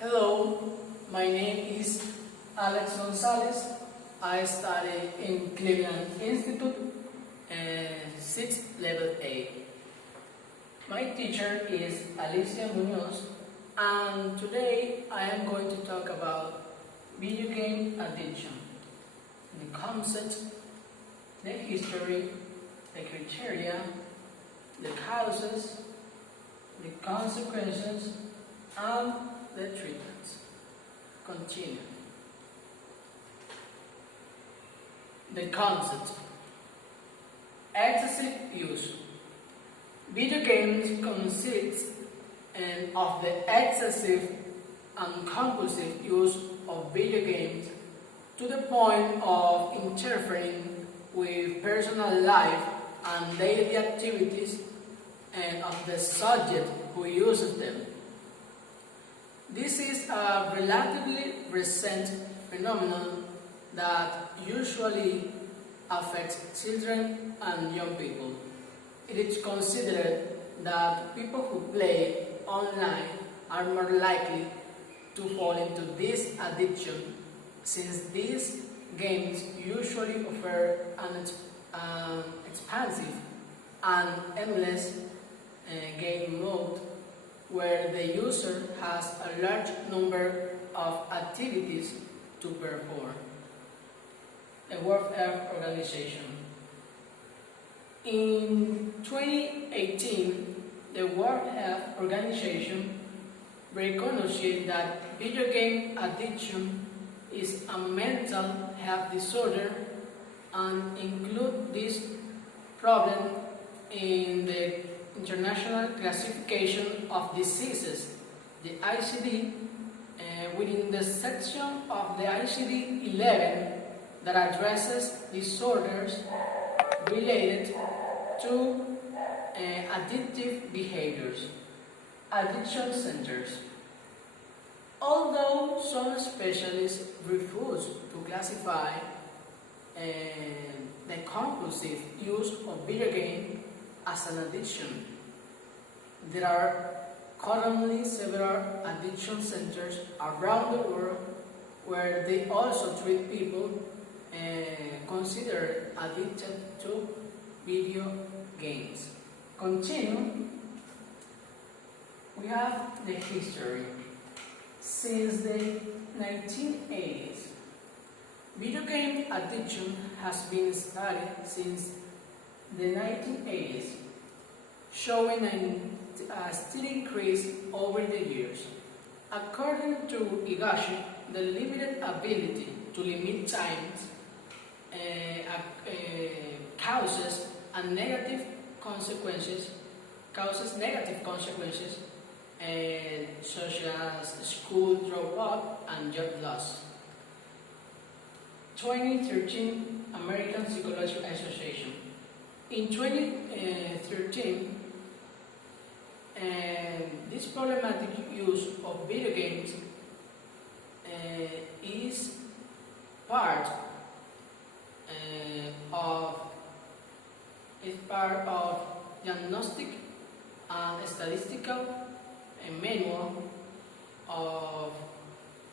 Hello, my name is González. I study in Cleveland Institute, 6th level A. My teacher is Alicia Munoz, and today I am going to talk about video game addiction, the concept, the history, the criteria, the causes, the consequences, and the treatments. Continue. The concept. Excessive use. Video games consist of the excessive and compulsive use of video games to the point of interfering with personal life and daily activities and of the subject who uses them. This is a relatively recent phenomenon that usually affects children and young people. It is considered that people who play online are more likely to fall into this addiction, since these games usually offer an expansive and endless game mode where the user has a large number of activities to perform. The World Health Organization. In 2018, the World Health Organization recognized that video game addiction is a mental health disorder and include this problem in the International Classification of Diseases, the ICD, within the section of the ICD-11 that addresses disorders related to addictive behaviors, addiction centers. Although some specialists refuse to classify the compulsive use of video games as an addiction, there are currently several addiction centers around the world where they also treat people considered addicted to video games. Continue. We have the history. Since the 1980s, video game addiction has been studied since the 1980s, showing a steady increase over the years. According to Higashi, the limited ability to limit times causes negative consequences, such as school dropout and job loss. 2013 American Psychological Association. In 2013, this problematic use of video games is part of diagnostic and statistical manual of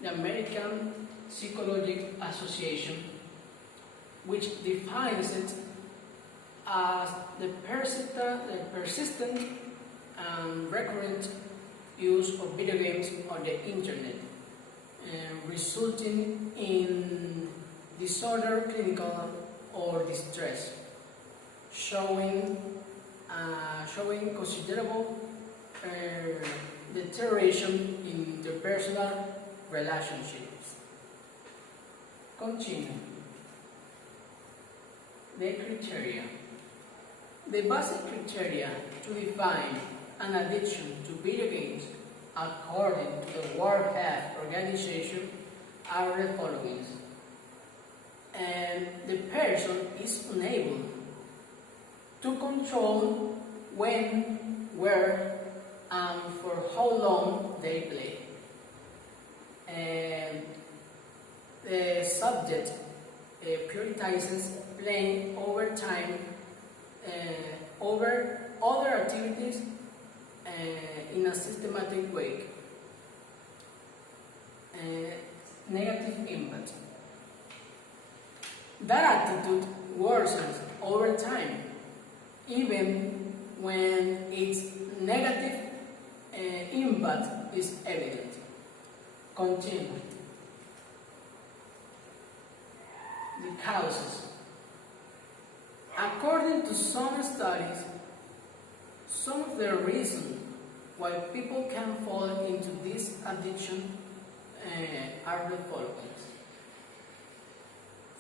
the American Psychological Association, which defines it as the persistent and recurrent use of video games on the internet, resulting in disorder, clinical, or distress, showing considerable deterioration in interpersonal relationships. Continue. The criteria. The basic criteria to define an addiction to video games, according to the World Health Organization, are the following. And the person is unable to control when, where, and for how long they play. And the subject prioritizes playing over time over other activities in a systematic way. negative impact. That attitude worsens over time, even when its negative impact is evident. Continue. The causes. According to some studies, some of the reasons why people can fall into this addiction are the following: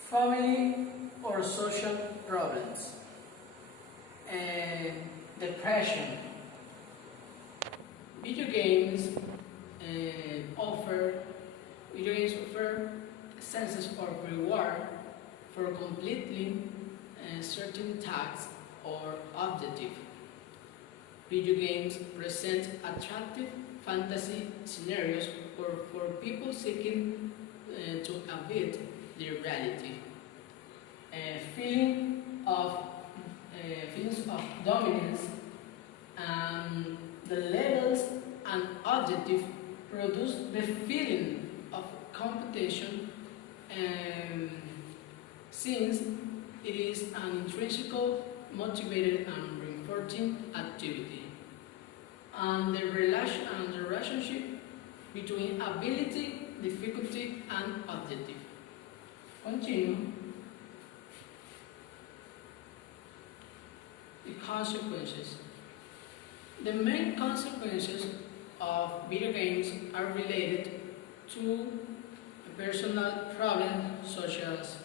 family or social problems, depression. Video games offer senses of reward for completing certain tasks or objective. Video games present attractive fantasy scenarios for people seeking to evade their reality. Feelings of dominance and the levels and objective produce the feeling of competition, since it is an intrinsically motivated and reinforcing activity. And the relationship between ability, difficulty, and objective. Continue. The consequences. The main consequences of video games are related to personal problems such as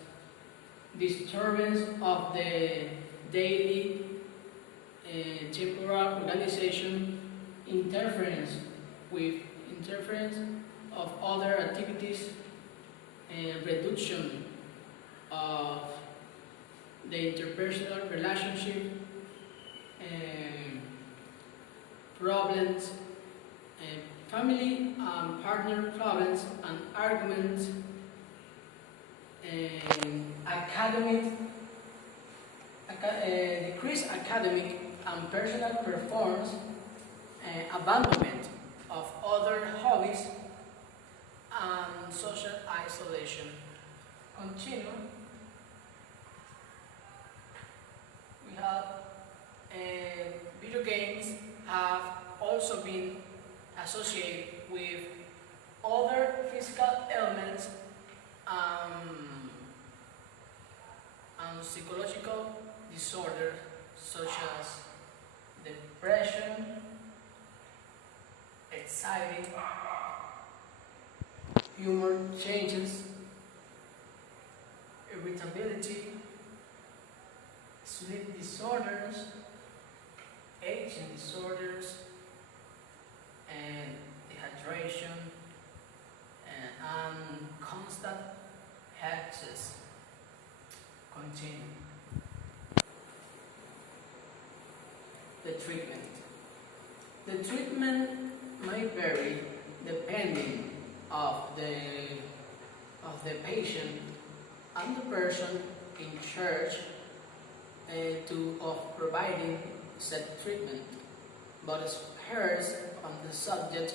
disturbance of the daily temporal organization, interference of other activities, and reduction of the interpersonal relationship, problems, family and partner problems and arguments, decreased academic and personal performance, abandonment of other hobbies, and social isolation. Continue. We have video games have also been associated with other physical ailments and psychological disorders such as depression, anxiety, humor changes, irritability, sleep disorders, aging disorders, and dehydration, and constant headaches. Continue. The treatment. The treatment may vary depending of the patient and the person in charge of providing said treatment, but experts on the subject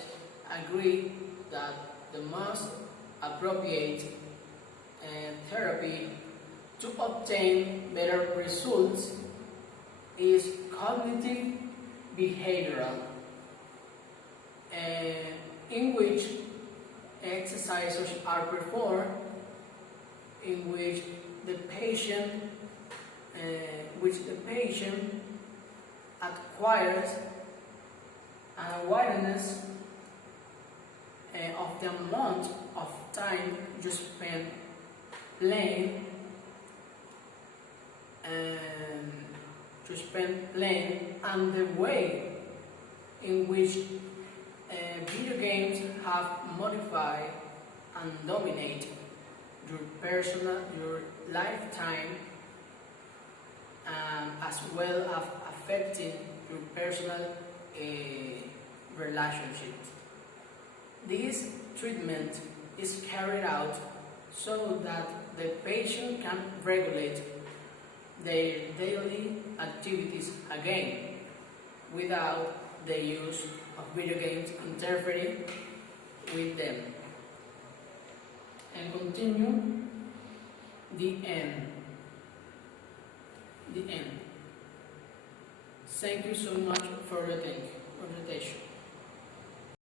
agree that the most appropriate therapy to obtain better results is cognitive behavioral, in which exercises are performed, in which the patient acquires an awareness of the amount of time you spend playing, and the way in which video games have modified and dominate your lifetime, as well as affecting your personal relationships. This treatment is carried out so that the patient can regulate their daily activities again without the use of video games interfering with them. and continue the end. The end. Thank you so much for your attention.